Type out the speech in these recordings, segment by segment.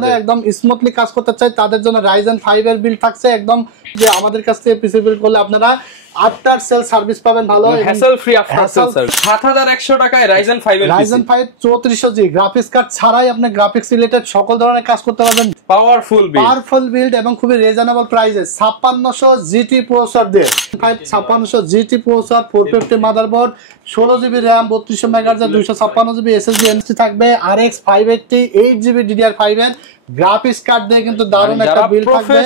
করবে, একদম স্মুথলি কাজ করতে চাই তাদের জন্য Ryzen 5 এর বিল থাকছে একদম, যে আমাদের কাছ থেকে পিসি বিল করলে আপনারা আফটার সেল সার্ভিস পাবেন ভালো, hassle free after sale service. 7100 টাকায় Ryzen 5 এর Ryzen 5 3400G গ্রাফিক্স কার্ড ছাড়াই আপনি গ্রাফিক্স রিলেটেড সকল ধরনের কাজ করতে পারবেন, পাওয়ারফুল বিল্ড এবং খুবই রিজনেবল প্রাইসে 5600 GT প্রসেসর দিয়ে 5600 GT processor 450 motherboard 16GB RAM 3200 MHz 256GB SSD NC থাকবে, RX 580 8GB DDR5 এর গ্রাফিক্স কার্ড দিয়ে কিন্তু দারুণ একটা বিল থাকবে।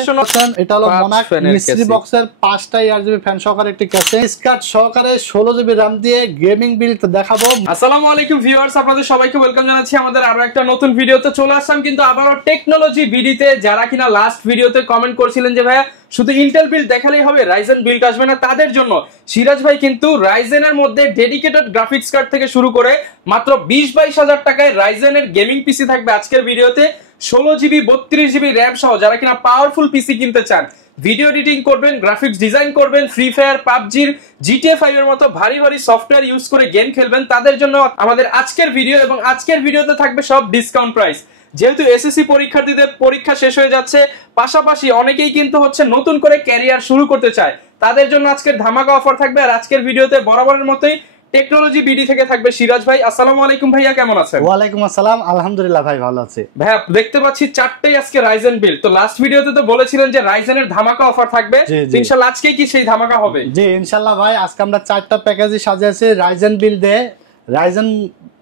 এটা হলো মনাক মিস্ট্রি বক্সের 5টা RGB ফ্যান সহকারে একটি ক্যাসেট কার্ড সহকারে 16GB RAM দিয়ে গেমিং বিল দেখাবো। আসসালামু আলাইকুম ভিউয়ার্স, আপনাদের সবাইকে ওয়েলকাম জানাচ্ছি আমাদের আরো একটা নতুন ভিডিওতে। চলে আসলাম কিন্তু আবারও টেকনোলজি বিডিতে। যারা কিনা লাস্ট ভিডিওতে কমেন্ট করছিলেন যে ভাইয়া শুধু ইন্টেল বিল্ড দেখালেই হবে, রাইজেন বিল্ড আসবে না, তাদের জন্য সিরাজ ভাই কিন্তু রাইজেনের মধ্যে ডেডিকেটেড গ্রাফিক্স কার্ড থেকে শুরু করে মাত্র 20-22 হাজার টাকায় রাইজেনের গেমিং পিসি থাকবে আজকের ভিডিওতে। 16GB 32GB র্যাম সহ যারা কিনা পাওয়ারফুল পিসি কিনতে চান, ভিডিও এডিটিং করবেন, গ্রাফিক্স ডিজাইন করবেন, ফ্রি ফায়ার, পাবজির, GTA 5 এর মতো ভারী ভারী সফটওয়্যার ইউজ করে গেম খেলবেন, তাদের জন্য আমাদের আজকের ভিডিও। এবং আজকের ভিডিওতে থাকবে সব ডিসকাউন্ট প্রাইস। যেহেতু এসএসসি পরীক্ষার্থীদের পরীক্ষা শেষ হয়ে যাচ্ছে, পাশাপাশি অনেকেই কিন্তু নতুন করে ক্যারিয়ার শুরু করতে চায়, তাদের জন্য আজকের ধামাকা অফার থাকবে। আর আজকের ভিডিওতে বরাবরের মতোই টেকনোলজি বিডি থেকে থাকবে সিরাজ ভাই। আসসালামু আলাইকুম ভাইয়া, কেমন আছেন? ওয়ালাইকুম আসসালাম, আলহামদুলিল্লাহ ভাই ভালো আছি। ভাইয়া দেখতে পাচ্ছি চারটেই আজকে রাইজেন বিল। তো লাস্ট ভিডিওতে তো বলেছিলেন যে রাইজেনের ধামাকা অফার থাকবে, ইনশাআল্লাহ আজকে কি সেই ধামাকা হবে? জি ইনশাআল্লাহ ভাই, আজকে আমরা চারটা প্যাকেজই সাজিয়েছি রাইজেন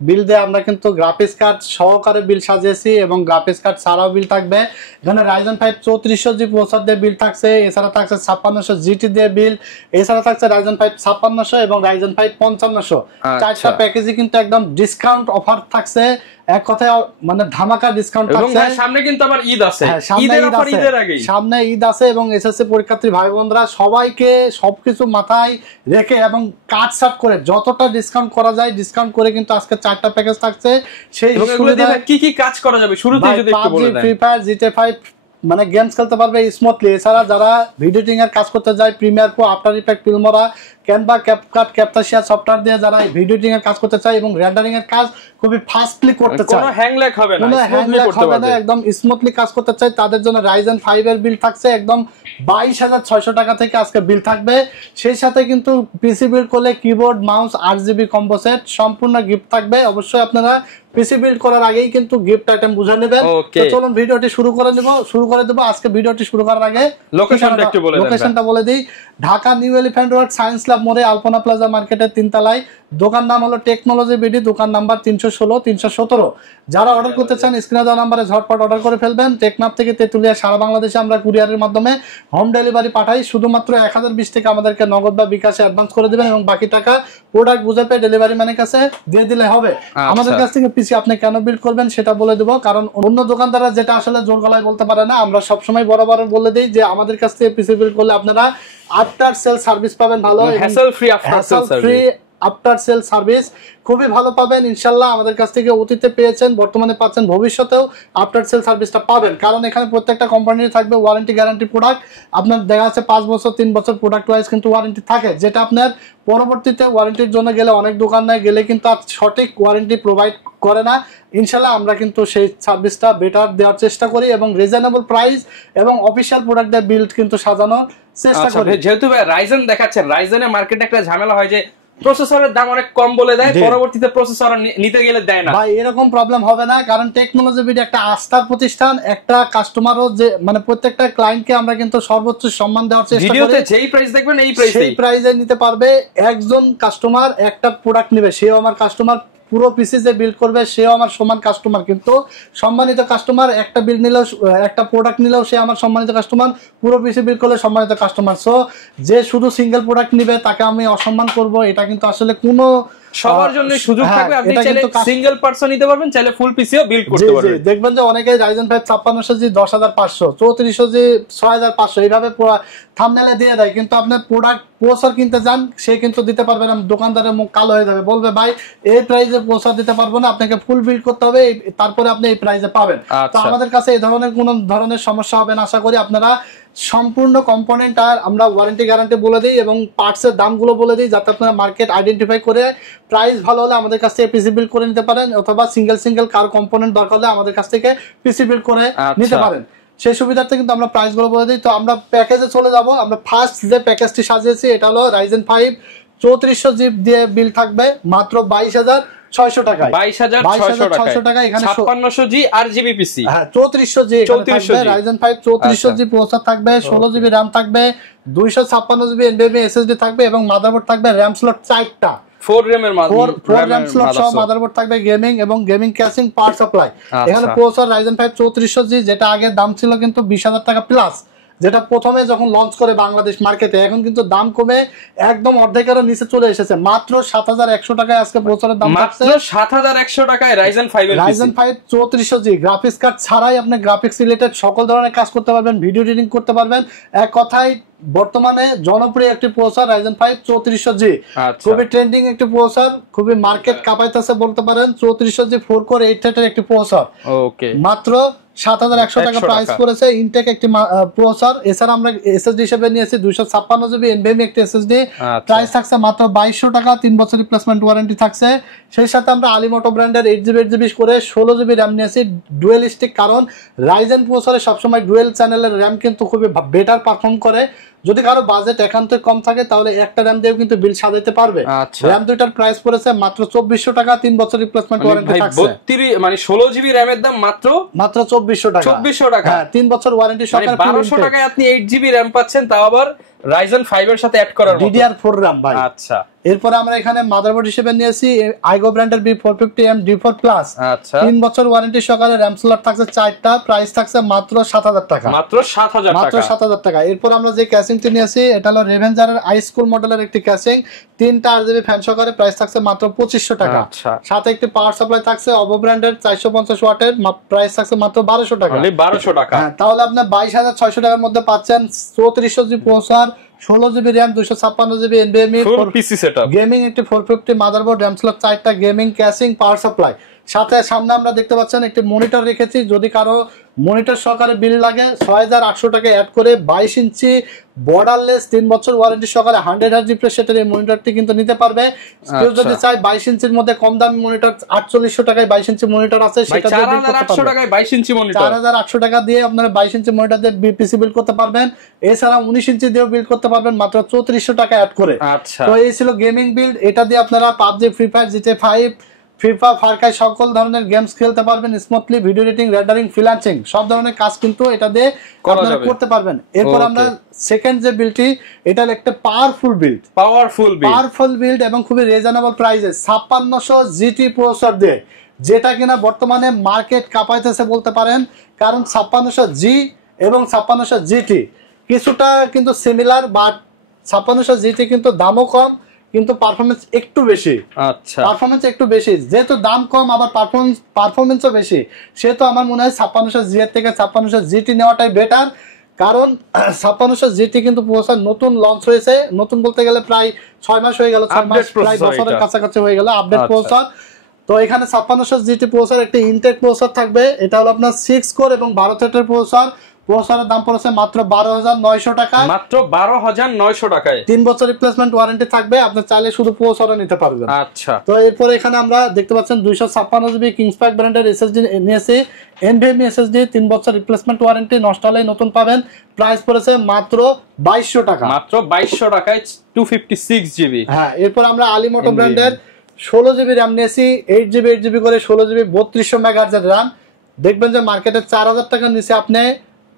বিল দিয়ে আমরা কিন্তু গ্রাফিক্স কার্ড সহকারে বিল সাজিয়েছি এবং গ্রাফিক্স কার্ড ছাড়াও বিল থাকবে। এখানে Ryzen 5 3400G প্রসেসর দিয়ে বিল থাকছে, এছাড়া থাকছে 5600 GT দিয়ে বিল, এছাড়া থাকছে Ryzen 5 5600 এবং Ryzen 5 5500। চারটা প্যাকেজই কিন্তু একদম ডিসকাউন্ট অফার থাকছে, এক কথায় মানে ধামাকা ডিসকাউন্ট থাকছে। সামনে কিন্তু আবার ঈদ আছে, সামনে ঈদ আছে এবং এসএসসি পরীক্ষার্থী ভাই বোনরা সবাইকে সবকিছু মাথায় রেখে এবং কাট সাট করে যতটা ডিসকাউন্ট করা যায় ডিসকাউন্ট করে কিন্তু আজকে চারটা প্যাকেজ থাকছে। সেই কি কি কাজ করা যাবে শুরুতেই যদি একটু বলে দেন। ফ্রি ফায়ার, GTA 5 মানে গেমস খেলতে পারবে স্মুথলি। এছাড়া যারা ভিডিও এডিটিং এর কাজ করতে যায়, Premiere Pro, After Effect, Filmora, Canva, CapCut, ক্যাপটাশিয়া সফটওয়্যার দিয়ে যারা ভিডিও এডিটিং এর কাজ করতে চায় এবং রেন্ডারিং এর কাজ খুবই ফাস্টলি করতে চায়, কোনো হ্যাং ল্যাগ হবে না, একদম স্মুথলি কাজ করতে চায়, তাদের জন্য Ryzen 5 এর বিল থাকছে একদম 22,600 টাকা থেকে আজকে বিল থাকবে। সেই সাথে কিন্তু পিসি বিল্ড করলে keyboard, mouse, 8GB combo set সম্পূর্ণ গিফট থাকবে। অবশ্যই আপনারা পিসি বিল্ড করার আগেই কিন্তু গিফট আইটেম বুঝে নেবেন। তো চলুন ভিডিওটি শুরু করে দেব। আজকে ভিডিওটি শুরু করার আগে লোকেশনটা বলে দিই। Dhaka new elephant road science lab মোড়ে আলপনা প্লাজা মার্কেটের 3 তলায়। দোকান নাম হলো টেকনোলজি বিডি, দোকান নাম্বার 316-317। যারা অর্ডার করতে চান স্ক্রিনে দেওয়া নাম্বারে ঝটপট অর্ডার করে ফেলবেন। টেকনাফ থেকে তেতুলিয়া সারা বাংলাদেশে আমরা কুরিয়ারের মাধ্যমে হোম ডেলিভারি পাঠাই। শুধুমাত্র 1020 টাকা আমাদেরকে নগদ বা বিকাশে অ্যাডভান্স করে দিবেন এবং বাকি টাকা প্রোডাক্ট বুঝে পেয়ে ডেলিভারি ম্যানের কাছে দিয়ে দিলে হবে। আমাদের কাছ থেকে পিসি আপনি কেন বিল্ড করবেন সেটা বলে দেবো, কারণ অন্য দোকানদাররা যেটা আসলে জোর গলায় বলতে পারে না, আমরা সবসময় বরাবর বলে দিই যে আমাদের কাছ থেকে পিসি বিল্ড করলে আপনারা আফটার সেল সার্ভিস পাবেন ভালো, hassle free after sale service খুবই ভালো পাবেন ইনশাল্লাহ। আমাদের কাছ থেকে অতীতে পেয়েছেন, বর্তমানে পাচ্ছেন, ভবিষ্যতেও আফটার সেল সার্ভিসটা পাবেন, কারণ এখানে প্রত্যেকটা কোম্পানির থাকবে ওয়ারেন্টি গ্যারান্টি প্রোডাক্ট। আপনার দেখা যাচ্ছে 5 বছর 3 বছর প্রোডাক্ট ওয়াইজ কিন্তু ওয়ারেন্টি থাকে, যেটা আপনার পরবর্তীতে ওয়ারেন্টির জন্য গেলে অনেক দোকানে গেলে কিন্তু আর সঠিক ওয়ারেন্টি প্রোভাইড করে না। ইনশাল্লাহ আমরা কিন্তু সেই সার্ভিসটা বেটার দেওয়ার চেষ্টা করি এবং রিজনেবল প্রাইস এবং অফিসিয়াল প্রোডাক্ট দিয়ে বিল্ড কিন্তু সাজানোর চেষ্টা করি। যেহেতু রাইজেন দেখাচ্ছেন, রাইজেনের মার্কেটে একটা ঝামেলা হয় যে প্রসেসরের দাম অনেক কম বলে দেয়, পরবর্তীতে প্রসেসর নিতে গেলে দেয় না। ভাই এরকম প্রবলেম হবে না, কারণ টেকনোলজি বিডি একটা আস্থার প্রতিষ্ঠান। একটা কাস্টমারও যে মানে প্রত্যেকটা ক্লায়েন্টকে আমরা কিন্তু সর্বোচ্চ সম্মান দেওয়ার চেষ্টা করি। ভিডিওতে যেই প্রাইস দেখবেন সেই প্রাইসে নিতে পারবে। একজন কাস্টমার একটা প্রোডাক্ট নেবে, সেও আমার কাস্টমার, পুরো পিসি যে বিল্ড করবে সেও আমার সমান কাস্টমার। কিন্তু সম্মানিত কাস্টমার একটা বিল নিলেও, একটা প্রোডাক্ট নিলেও সে আমার সম্মানিত কাস্টমার, পুরো পিসি বিল্ড করলে সম্মানিত কাস্টমার। সো যে শুধু সিঙ্গেল প্রোডাক্ট নিবে তাকে আমি অসম্মান করব, এটা কিন্তু আসলে কোনো সবার জন্য সুযোগ থাকবে। আপনি চাইলে সিঙ্গেল পারসন নিতে পারবেন, চাইলে ফুল পিসিও বিল্ড করতে পারবেন। দেখবেন যে অনেকে Ryzen 5 5600G 10500, 3400G 6500 এইভাবে পুরো থাম্বনেলে দিয়ে দেয়, কিন্তু আপনার প্রোডাক্ট প্রসেসর কিনতে যান, সে কিন্তু দিতে পারবে না, দোকানদারের মুখ কালো হয়ে যাবে, বলবে ভাই এই প্রাইসে প্রসেসর দিতে পারবো না, আপনাকে ফুল বিল্ড করতে হবে, তারপরে আপনি এই প্রাইসে পাবেন। তো আমাদের কাছে এই ধরনের কোনো ধরনের সমস্যা হবে না, আশা করি। আপনারা সম্পূর্ণ কম্পোনেন্ট আর আমরা ওয়ারেন্টি গ্যারান্টি বলে দিই এবং পার্টসের দামগুলো বলে দিই, যাতে আপনারা মার্কেট আইডেন্টিফাই করে প্রাইস ভালো হলে আমাদের কাছ থেকে পিসি বিল্ড করে নিতে পারেন, অথবা সিঙ্গেল কার কম্পোনেন্ট দরকার হলে আমাদের কাছ থেকে পিসি বিল্ড করে নিতে পারেন। সেই সুবিধার্থে কিন্তু আমরা প্রাইসগুলো বলে দিই। তো আমরা প্যাকেজে চলে যাব। আমরা ফার্স্ট যে প্যাকেজটি সাজিয়েছি এটা হলো Ryzen 5 3400 জিবি দিয়ে বিল থাকবে মাত্র 22,600 টাকায়। 22,600 টাকা। এখানে 5600 জি RGB পিসি, হ্যাঁ 3400 জি থাকবে। Ryzen 5 3400 জি প্রসেসর থাকবে, 16 জিবি RAM থাকবে, 256 জিবি NVMe SSD থাকবে এবং মাদারবোর্ড থাকবে RAM স্লট 4টা, 4 RAM এর RAM স্লট সহ মাদারবোর্ড থাকবে, গেমিং এবং গেমিং ক্যাসিং পাওয়ার সাপ্লাই। এখানে প্রসেসর Ryzen 5 3400 জি, যেটা আগে দাম ছিল কিন্তু 20,000 টাকা প্লাস, যেটা প্রথমে যখন লঞ্চ করে বাংলাদেশ মার্কেটে, এখন কিন্তু দাম কমে একদম অর্ধেকেরও নিচে চলে এসেছে। মাত্র 7,100 টাকায় আজকে প্রসেসরের দাম থাকছে। মাত্র 7,100 টাকায় Ryzen 5 এর Ryzen 5 3400 জি গ্রাফিক্স কার্ড ছাড়াই আপনি গ্রাফিক্স রিলেটেড সকল ধরনের কাজ করতে পারবেন, ভিডিও এডিটিং করতে পারবেন। এক কথায় বর্তমানে জনপ্রিয় একটি প্রসেসর Ryzen 5 3400 জি, খুবই ট্রেন্ডিং একটি প্রসেসর, খুবই মার্কেট কাঁপাইতেছে বলতে পারেন। 3400 জি 4 কোর 8 থ্রেডের একটি প্রসেসর, ওকে, মাত্র 7,100 টাকা প্রাইস করেছে। ইনটেক একটি প্রসেসর। এছাড়া আমরা এসএসডি হিসেবে নিয়েছি 256 জিবি NVMe একটি এসএসডি, প্রাইস থাকছে মাত্র 2200 টাকা, 3 বছর রিপ্লেসমেন্ট ওয়ারেন্টি থাকছে। সেই সাথে আমরা আলিমোটো ব্র্যান্ডের 8GB করে 16 জিবি RAM নিয়েছি ডুয়েল স্টিক, কারণ রাইজেন প্রসেসরে সবসময় ডুয়েল চ্যানেলের RAM কিন্তু খুবই বেটার পারফর্ম করে। যদি কারো বাজেট একান্তই কম থাকে তাহলে একটা RAM দিয়েও কিন্তু বিল সাজাইতে পারবে। RAM দুইটার প্রাইস পড়েছে মাত্র 2400 টাকা, 3 বছর রিপ্লেসমেন্ট ওয়ারেন্টি থাকছে। 32 মানে 16 জিবি RAM এর দাম মাত্র 2400 টাকা, 2400 টাকা, হ্যাঁ 3 বছর ওয়ারেন্টি সহকারে। 1200 টাকায় আপনি 8 জিবি RAM পাচ্ছেন, তাও আবার Ryzen 5 এর সাথে অ্যাড করার মতো DDR4 RAM ভাই। আচ্ছা, এরপর আমরা এখানে মাদারবোর্ড হিসেবে নিয়েছি আইগো ব্র্যান্ডের B450M D4 প্লাস, 3 বছর ওয়ারেন্টি সহকারে, RAM স্লট থাকছে 4টা, প্রাইস থাকছে মাত্র 7,000 টাকা, মাত্র 7,000 টাকা। এরপর আমরা যে ক্যাসিংটি নিয়েছি এটা হলো রেভেঞ্জারের হাই স্কুল মডেলের একটি ক্যাসিং, 3টা RGB ফ্যান সহকারে, প্রাইস থাকছে মাত্র 2500 টাকা। সাথে একটি পাওয়ার সাপ্লাই থাকছে অবো ব্র্যান্ডের 450 ওয়াটের, প্রাইস থাকছে মাত্র 1200 টাকা, 1200 টাকা। হ্যাঁ, তাহলে আপনি 22,600 টাকার মধ্যে পাচ্ছেন 3400 GB processor, 16 GB RAM, 256 GB NVMe ফুল পিসি সেটআপ, গেমিং একটি 450 মাদারবোর্ড, RAM স্লট 4টা, গেমিং ক্যাসিং পাওয়ার সাপ্লাই। সাথে সামনে আমরা দেখতে পাচ্ছেন একটি মনিটর রেখেছি, যদি কারো মনিটর সহকারে বিল লাগে 6,800 টাকা অ্যাড করে 22 ইঞ্চি বর্ডারলেস 3 বছর ওয়ারেন্টি সহকারে 100 হার্জ রিফ্রেশ রেটের এই মনিটরটি কিন্তু নিতে পারবে। কেউ যদি চায় 22 ইঞ্চির মধ্যে কম দামি মনিটর, 4800 টাকায় 22 ইঞ্চি মনিটর আছে, সেটা দিয়ে বিল করতে পারবেন। 4800 টাকায় 22 ইঞ্চি মনিটর, 4800 টাকা দিয়ে আপনারা 22 ইঞ্চি মনিটর দিয়ে পিসি বিল করতে পারবেন। এছাড়া 19 ইঞ্চি দিয়েও বিল করতে পারবেন মাত্র 3400 টাকা অ্যাড করে। তো এই ছিল গেমিং বিল্ড। এটা দিয়ে আপনারা PUBG, free fire, GTA 5, FIFA, Far Cry সকল ধরনের গেমস খেলতে পারবেন smoothly. Video editing, rendering, freelancing সব ধরনের কাজ কিন্তু এটা দিয়ে আপনারা করতে পারবেন। এরপর আমরা সেকেন্ড যে বিল্ডটি, এটা হলো একটা পাওয়ারফুল বিল্ড এবং খুবই রিজনেবল প্রাইসে 5600 জিটি প্রসেসর দিয়ে, যেটা কিনা বর্তমানে মার্কেট কাঁপাইতেছে বলতে পারেন, কারণ 5600 জি এবং 5600 জিটি কিছুটা কিন্তু সিমিলার, বাট 5600 জিটি কিন্তু দামও কম, কিন্তু পারফরম্যান্স একটু বেশি। পারফরম্যান্স একটু বেশি, যেহেতু দাম কম আবার পারফরম্যান্সও বেশি, সেহেতু আমার মনে হয় 5600 জি এর থেকে 5600 জিটি নেওয়াটাই বেটার। কারণ 5600 জিটি কিন্তু প্রসেসর নতুন লঞ্চ হয়েছে, নতুন বলতে গেলে প্রায় 6 মাস হয়ে গেল, 6 মাস প্রায় বছরের কাছাকাছি হয়ে গেল আপডেট প্রসেসর। তো এখানে 5600 জিটি প্রসেসর একটি ইনটেক প্রসেসর থাকবে, এটা হলো আপনার 6 কোর এবং 12 থ্রেডের প্রসেসর। প্রসেসরের দাম পড়েছে মাত্র 12,900 টাকা, মাত্র 12,900 টাকায়। 3 বছর রিপ্লেসমেন্ট ওয়ারেন্টি থাকবে, আপনি চাইলে শুধু প্রসেসর নিতে পারবেন। আচ্ছা, তো এরপর এখানে আমরা দেখতে পাচ্ছেন 256 জিবি কিংসপ্যাক ব্র্যান্ডের এসএসডি নিয়েছি, NVMe SSD, 3 বছর রিপ্লেসমেন্ট ওয়ারেন্টি, নষ্ট হলেই নতুন পাবেন। প্রাইস পড়েছে মাত্র 2200 টাকা, মাত্র 2200 টাকায় 256 জিবি। হ্যাঁ, এরপর আমরা আলিমোটো ব্র্যান্ডের 16 জিবি RAM নিয়েছি, 8 জিবি করে 16 জিবি 3200 মেগাহার্জের RAM। দেখবেন যে মার্কেটে 4000 টাকার নিচে আপনি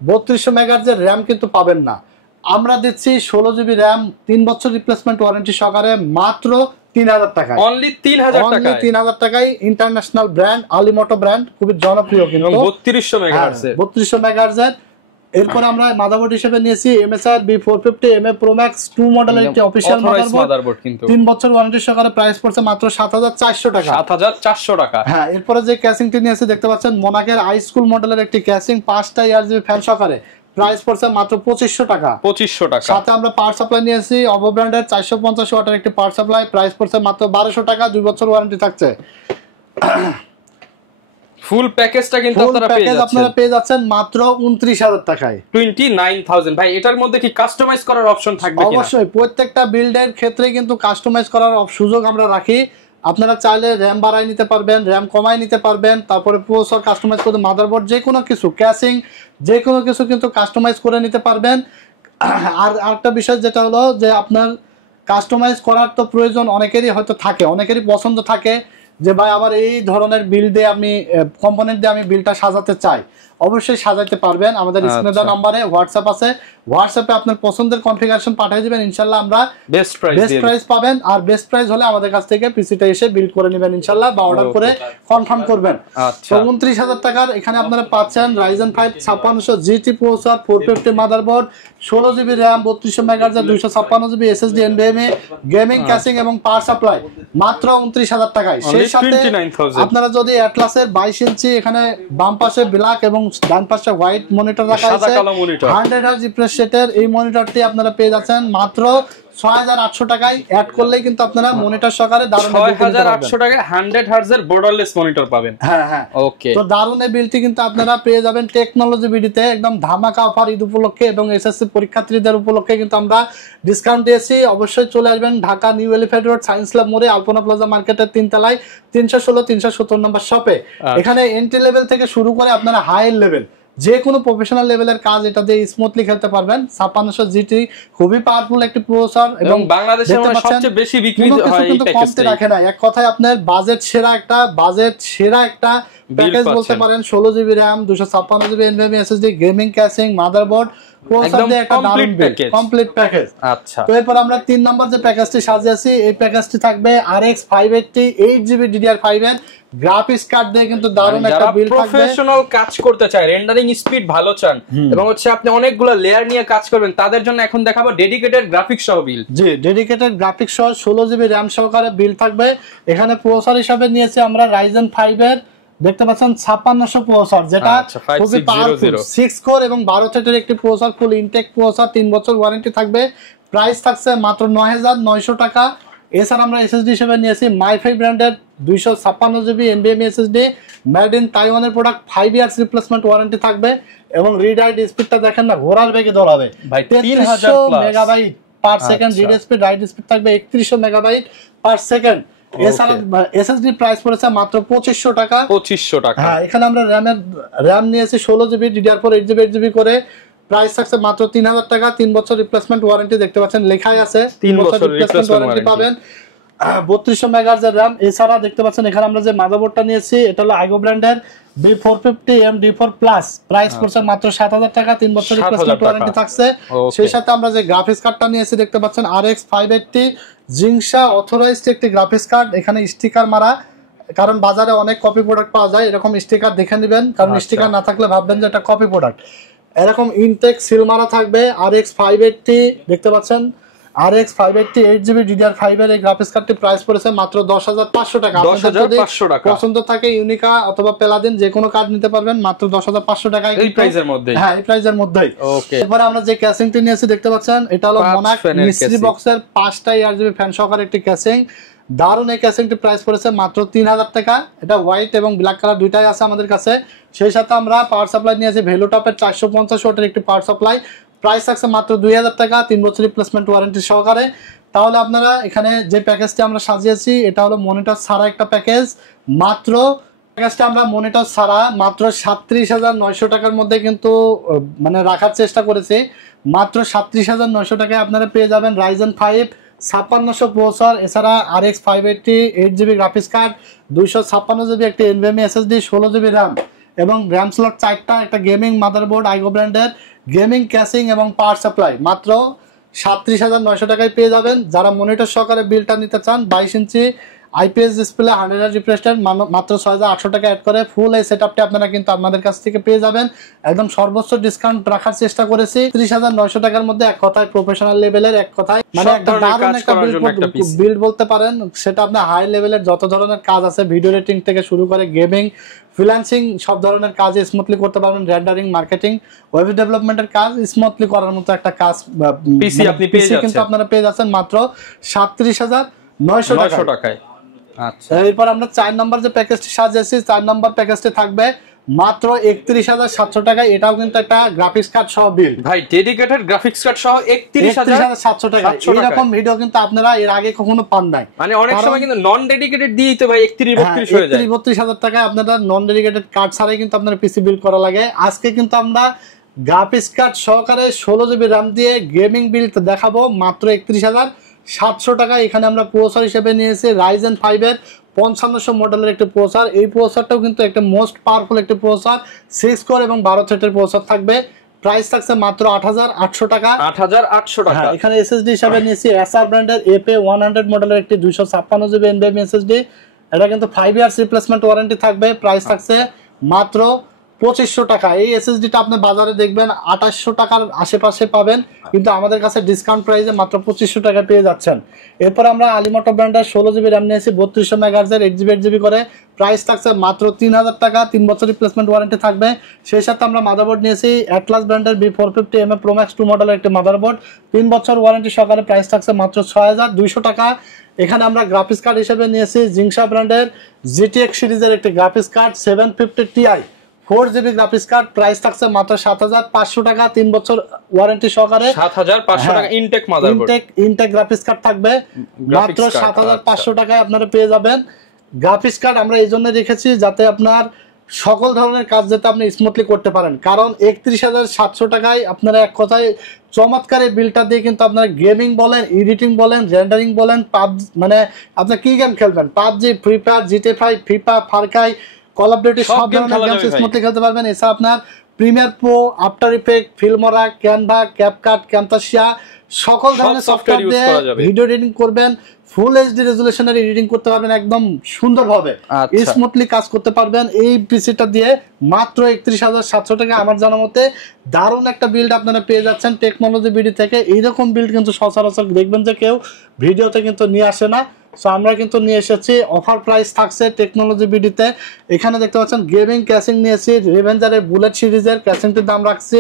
3200 মেগাহার্জের RAM কিন্তু পাবেন না। আমরা দিচ্ছি 16 জিবি RAM, 3 বছর রিপ্লেসমেন্ট ওয়ারেন্টি সহকারে মাত্র 3000 টাকায়, অনলি 3000 টাকায়। ইন্টারন্যাশনাল ব্র্যান্ড, আলিমোটো ব্র্যান্ড, খুবই জনপ্রিয় কিন্তু, 3200 মেগাহার্জের, 3200 মেগাহার্জের। এরপর আমরা মাদারবোর্ড হিসেবে নিয়েছি MSI B450MA Pro Max 2 মডেলের একটি অফিশিয়াল মাদারবোর্ড, কিন্তু 3 বছর ওয়ারেন্টি সহকারে, প্রাইস পড়ছে মাত্র 7400 টাকা, 7400 টাকা। হ্যাঁ, এরপরে যে ক্যাসিংটি নিয়েছি দেখতে পাচ্ছেন মোনাকের হাই স্কুল মডেলের একটি ক্যাসিং, 5টা RGB ফ্যান সহকারে, প্রাইস পড়ছে মাত্র 2500 টাকা। 2500 টাকা। সাথে আমরা পাওয়ার সাপ্লাই নিয়েছি অভো ব্র্যান্ডের 450 ওয়াটের একটি পাওয়ার সাপ্লাই, প্রাইস পড়ছে মাত্র 1200 টাকা, 2 বছর ওয়ারেন্টি থাকছে। ফুল প্যাকেজটা কিন্তু আপনারা পেয়ে যাচ্ছেন মাত্র 29000 টাকায়, 29000। ভাই এটার মধ্যে কি কাস্টমাইজ করার অপশন থাকবে কিনা? অবশ্যই প্রত্যেকটা বিল্ডের ক্ষেত্রে কিন্তু কাস্টমাইজ করার সুযোগ আমরা রাখি। আপনারা চাইলে র্যাম বাড়ায় নিতে পারবেন, র্যাম কমায় নিতে পারবেন, তারপরে প্রসেসর কাস্টমাইজ করতে, মাদারবোর্ড যে কোনো কিছু, ক্যাসিং যে কোনো কিছু কিন্তু কাস্টমাইজ করে নিতে পারবেন। আর আরেকটা বিষয় যেটা হলো যে আপনার কাস্টমাইজ করার তো প্রয়োজন অনেকেরই হয়তো থাকে, অনেকেরই পছন্দ থাকে যে ভাই আমার এই ধরনের বিল দিয়ে আমি কম্পোনেন্ট দিয়ে আমি বিলটা সাজাতে চাই, অবশ্যই সাজাতে পারবেন। আমাদের স্ক্রিনে দেওয়া নম্বরে হোয়াটসঅ্যাপ আছে, হোয়াটসঅ্যাপে আপনার পছন্দের কনফিগারেশন পাঠিয়ে দিবেন, ইনশাআল্লাহ আমরা বেস্ট প্রাইস পাবেন। আর বেস্ট প্রাইস হলে আমাদের কাছ থেকে পিসিটা এসে বিল করে নেবেন ইনশাআল্লাহ, বা অর্ডার করে কনফার্ম করবেন। তো 29000 টাকার এখানে আপনারা পাচ্ছেন Ryzen 5 5600 GT processor, 450 motherboard, 16GB RAM, 3200 MHz, 256GB SSD NVMe, gaming casing এবং পাওয়ার সাপ্লাই মাত্র 29000 টাকায়। সেই সাথে আপনারা যদি অ্যাটলাসের 22 ইঞ্চি এখানে বাম পাশে ব্ল্যাক এবং ডান পাশে হোয়াইট মনিটর রাখা আছে, 100Hz রিফ্রেশ রেটের এই মনিটরটি আপনারা পেয়ে যাচ্ছেন মাত্র 6800 টাকায়। অ্যাড করলেই কিন্তু আপনারা মনিটর সহকারে দারুণ 6800 টাকায় 100Hz এর বর্ডারলেস মনিটর পাবেন। হ্যাঁ হ্যাঁ, ওকে। তো দারুণ এই বিলটি কিন্তু আপনারা পেয়ে যাবেন টেকনোলজি বিডিতে একদম ধামাকা অফার ঈদ উপলক্ষে এবং এসএসসি পরীক্ষার্থীদের উপলক্ষে কিন্তু আমরা ডিসকাউন্ট দিয়েছি। অবশ্যই চলে আসবেন Dhaka new elephant road science lab মোড়ে আলপনা প্লাজা মার্কেটের 3 তলায় 316 317 নম্বর শপে। এখানে এন্ট্রি লেভেল থেকে শুরু করে আপনারা হাই লেভেল যে কোনো প্রফেশনাল লেভেলের কাজ এটা দিয়ে স্মুথলি খেলতে পারবেন। 5600 জিটি খুবই পাওয়ারফুল একটি প্রসেসর এবং বাংলাদেশের মধ্যে সবচেয়ে বেশি বিক্রি হয় এই প্যাকেজটা। রাখে না, এক কথায় আপনার বাজেট সেরা একটা প্যাকেজ বলতে পারেন। 16GB RAM, 256GB NVMe SSD, gaming casing, motherboard, processor দিয়ে একটা দারুণ কমপ্লিট প্যাকেজ। আচ্ছা, তো এরপর আমরা 3 নাম্বার যে প্যাকেজটি সাজিয়েছি, এই প্যাকেজটি থাকবে RX 580 8GB DDR5 এর গ্রাফিক্স কার্ড দিয়ে কিন্তু দারুণ একটা বিল্ড থাকবে। প্রফেশনাল কাজ করতে চায়, রেন্ডারিং স্পিড ভালো চান এবং হচ্ছে আপনি অনেকগুলো লেয়ার নিয়ে কাজ করবেন, তাদের জন্য এখন দেখাবো ডেডিকেটেড গ্রাফিক্স সহ বিল। জি, ডেডিকেটেড গ্রাফিক্স সহ 16GB RAM সহকারে বিল থাকবে। এখানে প্রসেসর হিসেবে নিয়েছি আমরা Ryzen 5 এর দেখতে পাচ্ছেন 5600 প্রসেসর, যেটা খুবই পাওয়ারফুল 6 কোর এবং 12 থ্রেডের একটি প্রসেসর, ফুল ইনটেক প্রসেসর, 3 বছর ওয়ারেন্টি থাকবে। প্রাইস থাকছে মাত্র 9900 টাকা। এছাড়া আমরা এসএসডি হিসেবে নিয়েছি মাইফাই ব্র্যান্ডের 256GB NVMe SSD, made in তাইওয়ানের প্রোডাক্ট, 5 ইয়ার্স রিপ্লেসমেন্ট ওয়ারেন্টি থাকবে এবং রিড রাইট স্পিডটা দেখেন না, ঘোড়ার বেগে দৌড়াবে। 3300 megabyte per second read speed, right speed থাকবে 3100 মেগাবাইট পার সেকেন্ড। এছাড়া এসএসডি প্রাইস পড়েছে মাত্র 2500 টাকা। 2500 টাকা। হ্যাঁ, এখানে আমরা RAM নিয়েছি 16GB DDR4 8GB 8GB করে, প্রাইস থাকছে মাত্র 3000 টাকা। 3 বছর রিপ্লেসমেন্ট ওয়ারেন্টি দেখতে পাচ্ছেন লেখাই আছে, 3 বছর রিপ্লেসমেন্ট ওয়ারেন্টি পাবেন। 3200 মেগাহার্জ এর RAM। এছাড়া দেখতে পাচ্ছেন এখানে আমরা যে মাদারবোর্ডটা নিয়েছি এটা হলো আইগো ব্র্যান্ডের B450M D4 প্লাস, প্রাইস পড়ছে মাত্র 7000 টাকা। 3 বছর রিপ্লেসমেন্ট ওয়ারেন্টি থাকছে। সেই সাথে আমরা যে গ্রাফিক্স কার্ডটা নিয়েছি দেখতে পাচ্ছেন RX 580 জিংসা অথরাইজড একটি গ্রাফিক্স কার্ড, এখানে স্টিকার মারা, কারণ বাজারে অনেক কপি প্রোডাক্ট পাওয়া যায়, এরকম স্টিকার দেখে নেবেন, কারণ স্টিকার না থাকলে ভাববেন যে এটা কপি প্রোডাক্ট। এরকম ইনটেক সিল মারা থাকবে। RX 580 দেখতে পাচ্ছেন, RX 580 8GB DDR5 এর এই গ্রাফিক্স কার্ডটি প্রাইস পড়েছে মাত্র 10500 টাকা। 10500 টাকা। পছন্দ থাকে ইউনিকা অথবা পেলাদিন যে কোনো কার্ড নিতে পারবেন মাত্র 10500 টাকায়, এই প্রাইসের মধ্যে। হ্যাঁ, এই প্রাইসের মধ্যেই। ওকে, এরপর আমরা যে ক্যাসিংটি নিয়েছি দেখতে পাচ্ছেন এটা হলো মনাক মিস্ট্রি বক্সের 5টা RGB ফ্যান সহকারে একটি ক্যাসিং। দারুণ এই ক্যাসিংটি প্রাইস পড়েছে মাত্র 3000 টাকা। এটা হোয়াইট এবং ব্ল্যাক কালার দুইটাই আছে আমাদের কাছে। সেই সাথে আমরা পাওয়ার সাপ্লাই নিয়েছি ভেলুটপের 450 ওয়াটের একটি পাওয়ার সাপ্লাই, প্রাইস থাকছে মাত্র 2000 টাকা, 3 বছর রিপ্লেসমেন্ট ওয়ারেন্টি সহকারে। তাহলে আপনারা এখানে যে প্যাকেজটি আমরা সাজিয়েছি এটা হলো মনিটর ছাড়া একটা প্যাকেজ। মাত্র প্যাকেজটা আমরা মনিটর ছাড়া মাত্র 37900 টাকার মধ্যে কিন্তু মানে রাখার চেষ্টা করেছি। মাত্র 37900 টাকায় আপনারা পেয়ে যাবেন Ryzen 5 5600 প্রসেসর, এছাড়া RX 580 8GB graphics card, 256GB একটি NVMe SSD, 16GB RAM এবং RAM স্লট 4টা, একটা গেমিং মাদারবোর্ড আইগো ব্র্যান্ডের, গেমিং ক্যাসিং এবং পাওয়ার সাপ্লাই মাত্র 37900 টাকায় পেয়ে যাবেন। যারা মনিটর সহকারে বিলটা নিতে চান 22 ইঞ্চি আইপিএস ডিসপ্লে 100 রিফ্রেশ রেট মাত্র 6800 টাকা অ্যাড করে ফুল এই সেটআপটি আপনারা কিন্তু আমাদের কাছ থেকে পেয়ে যাবেন। একদম সর্বোচ্চ ডিসকাউন্ট রাখার চেষ্টা করেছি 30900 টাকার মধ্যে। এক কথায় প্রফেশনাল লেভেলের, এক কথায় মানে একদম দারুণ একটা বিল্ড বলতে পারেন। সেটা আপনার হাই লেভেলের যত ধরনের কাজ আছে, ভিডিও এডিটিং থেকে শুরু করে গেমিং, ফ্রিল্যান্সিং, সব ধরনের কাজ স্মুথলি করতে পারবেন। রেন্ডারিং, মার্কেটিং, ওয়েব ডেভেলপমেন্টের কাজ স্মুথলি করার মতো একটা কাজ পিসি আপনি পেয়ে যাচ্ছেন, কিন্তু আপনারা পেয়ে যাচ্ছেন মাত্র 37900 টাকায়। আচ্ছা, এরপর আমরা 4 নম্বর যে প্যাকেজটি সাজিয়েছি, 4 নম্বর প্যাকেজটি থাকবে মাত্র 31700 টাকায়। এটাও কিন্তু একটা গ্রাফিক্স কার্ড সহ বিল্ড ভাই, ডেডিকেটেড গ্রাফিক্স কার্ড সহ 31700 টাকা। এরকম ভিডিও কিন্তু আপনারা এর আগে কখনো পান নাই। মানে অনেক সময় কিন্তু নন ডেডিকেটেড দিয়েই তো ভাই 31-32 হয়ে যায়। 31-32,000 টাকায় আপনারা নন ডেডিকেটেড কার্ড ছাড়াই কিন্তু আপনারা পিসি বিল্ড করা লাগে। আজকে কিন্তু আমরা গ্রাফিক্স কার্ড সহকারে 16 জিবি RAM দিয়ে গেমিং বিল্ড দেখাবো মাত্র 31700 টাকা। এখানে আমরা প্রসেসর হিসেবে নিয়েছি Ryzen 5 এর 5500 মডেলের একটি প্রসেসর। এই প্রসেসরটাও কিন্তু একটা মোস্ট পাওয়ারফুল একটি প্রসেসর, 6 কোর এবং 12 থ্রেডের প্রসেসর থাকবে। প্রাইস থাকছে মাত্র 8800 টাকা। 8800 টাকা। এখানে এসএসডি হিসেবে নিয়েছি এসআর ব্র্যান্ডের AP100 মডেলের একটি 256 জিবি NVMe এসএসডি। এটা কিন্তু 5 ইয়ার্স রিপ্লেসমেন্ট ওয়ারেন্টি থাকবে। প্রাইস থাকছে মাত্র 2500 টাকা। এই এসএসডিটা আপনি বাজারে দেখবেন 2800 টাকার আশেপাশে পাবেন, কিন্তু আমাদের কাছে ডিসকাউন্ট প্রাইসে মাত্র 2500 টাকা পেয়ে যাচ্ছেন। এরপর আমরা আলিমোটো ব্র্যান্ডের 16 জিবি RAM নিয়েছি 3200 মেগাহার্জের 8GB করে। প্রাইস থাকছে মাত্র 3000 টাকা। 3 বছর রিপ্লেসমেন্ট ওয়ারেন্টি থাকবে। সেই সাথে আমরা মাদারবোর্ড নিয়েছি অ্যাটলাস ব্র্যান্ডের B450MA Pro Max 2 মডেলের একটি মাদারবোর্ড, 3 বছর ওয়ারেন্টি সহকারে। প্রাইস থাকছে মাত্র 6200 টাকা। এখানে আমরা গ্রাফিক্স কার্ড হিসেবে নিয়েছি জিংসা ব্র্যান্ডের GTX সিরিজের একটি graphics card 750 Ti 4GB graphics card. Price থাকছে মাত্র 7500 টাকা, 3 বছর ওয়ারেন্টি সহকারে। 7500 টাকা Intel motherboard, Intel graphics card থাকবে মাত্র 7500 টাকায় আপনারা পেয়ে যাবেন। গ্রাফিক্স কার্ড আমরা এই জন্য রেখেছি যাতে আপনার সকল ধরনের কাজ যাতে আপনি স্মুথলি করতে পারেন, কারণ 31700 টাকায় আপনারা এক কথায় চমৎকার এই বিলটা দিয়ে কিন্তু আপনারা গেমিং বলেন, এডিটিং বলেন, রেন্ডারিং বলেন, মানে আপনার কি গেম খেলবেন, PUBG, free fire, GTA 5, FIFA, Far Cry, call of duty সব ধরনের গেম স্মুথলি খেলতে পারবেন। এছাড়া আপনার premier Pro, After Effect, Filmora, Canva, CapCut, ক্যামতাসিয়া সকল ধরনের সফটওয়্যার দিয়ে ভিডিও এডিটিং করবেন। ফুল এইচডি রেজুলেশনের এডিটিং করতে পারবেন একদম সুন্দরভাবে, স্মুথলি কাজ করতে পারবেন এই পিসিটা দিয়ে মাত্র 31700 টাকা। আমার জানা মতে দারুণ একটা বিল্ড আপনারা পেয়ে যাচ্ছেন টেকনোলজি বিডি থেকে। এইরকম বিল্ড কিন্তু সচরাচর দেখবেন যে কেউ ভিডিওতে কিন্তু নিয়ে আসে না। সো আমরা কিন্তু নিয়ে এসেছি, অফার প্রাইস থাকছে টেকনোলজি বিডিতে। এখানে দেখতে পাচ্ছেন গেমিং ক্যাসিং নিয়েছি রেভেঞ্জারের বুলেট সিরিজের, ক্যাসিংটির দাম রাখছি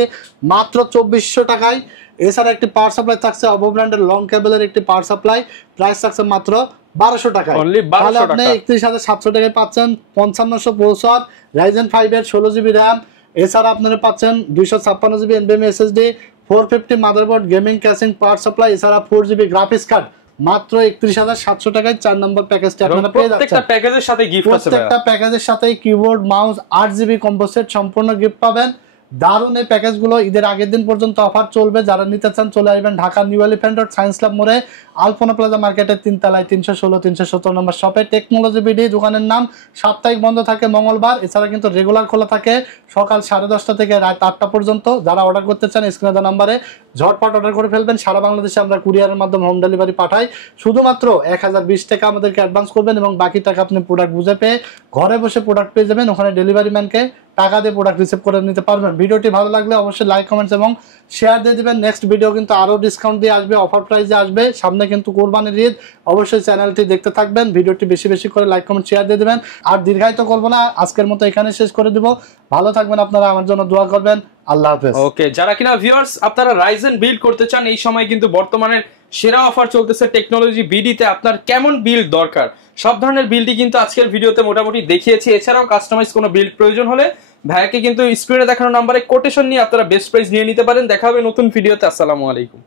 মাত্র 2400 টাকায়। এছাড়া একটি পাওয়ার সাপ্লাই থাকছে অবো ব্র্যান্ডের লং কেবলের একটি পাওয়ার সাপ্লাই, প্রাইস থাকছে মাত্র 1200 টাকায়। তাহলে আপনি 31700 টাকায় পাচ্ছেন 5500 প্রসেসর, Ryzen 5 এর 16 জিবি RAM। এছাড়া আপনারা পাচ্ছেন 256 GB NVMe SSD, 450 motherboard, gaming casing, power supply, এছাড়া 4 জিবি গ্রাফিক্স কার্ড মাত্র 31700 টাকায় 4 নম্বর প্যাকেজটি আপনারা পেয়ে যাচ্ছেন। প্রত্যেকটা প্যাকেজের সাথে গিফট আছে, প্রত্যেকটা প্যাকেজের সাথে keyboard, mouse, 8GB combo set সম্পূর্ণ গিফট পাবেন। দারুণ এই প্যাকেজগুলো ঈদের আগের দিন পর্যন্ত অফার চলবে। যারা নিতে চান চলে আসবেন Dhaka new elephant road science club মোড়ে আলপনা প্লাজা মার্কেটের 3 তলায় 316-317 নম্বর শপে টেকনোলজি বিডি দোকানের নাম। সাপ্তাহিক বন্ধ থাকে মঙ্গলবার, এছাড়া কিন্তু রেগুলার খোলা থাকে সকাল 10:30 থেকে রাত 8টা পর্যন্ত। যারা অর্ডার করতে চান স্ক্রিনে দেওয়া নাম্বারে ঝটপট অর্ডার করে ফেলবেন। সারা বাংলাদেশে আমরা কুরিয়ারের মাধ্যমে হোম ডেলিভারি পাঠাই। শুধুমাত্র 1020 টাকা আমাদেরকে অ্যাডভান্স করবেন এবং বাকি টাকা আপনি প্রোডাক্ট বুঝে পেয়ে ঘরে বসে প্রোডাক্ট পেয়ে যাবেন। ওখানে ডেলিভারি ম্যানকে টাকা দিয়ে প্রোডাক্ট রিসিভ করে নিতে পারবেন। ভিডিওটি ভালো লাগলে অবশ্যই লাইক, কমেন্টস এবং শেয়ার দিয়ে দিবেন। নেক্সট ভিডিও কিন্তু আরো ডিসকাউন্ট দিয়ে আসবে, অফার প্রাইসে আসবে। সামনে কিন্তু কোরবানির ঈদ, অবশ্যই চ্যানেলটি দেখতে থাকবেন। ভিডিওটি বেশি বেশি করে লাইক, কমেন্ট, শেয়ার দিয়ে দিবেন। আর দীর্ঘায়িত করবো না, আজকের মতো এখানে শেষ করে দিব। ভালো থাকবেন আপনারা, আমার জন্য দোয়া করবেন। আল্লাহ হাফেজ। ওকে, যারা কিনা ভিউয়ার্স আপনারা রাইজেন বিল্ড করতে চান, এই সময় কিন্তু বর্তমানের সেরা অফার চলতেছে টেকনোলজি বিডিতে। আপনার কেমন বিল্ড দরকার সব ধরনের বিল্ডই কিন্তু আজকের ভিডিওতে মোটামুটি দেখিয়েছি। এছাড়াও কাস্টমাইজ কোনো বিল্ড প্রয়োজন হলে ভাইয়াকে কিন্তু স্ক্রিনে দেখানো নাম্বারে কোটেশন নিয়ে আপনারা বেস্ট প্রাইস নিয়ে নিতে পারেন। দেখা হবে নতুন ভিডিওতে। আসসালামু আলাইকুম।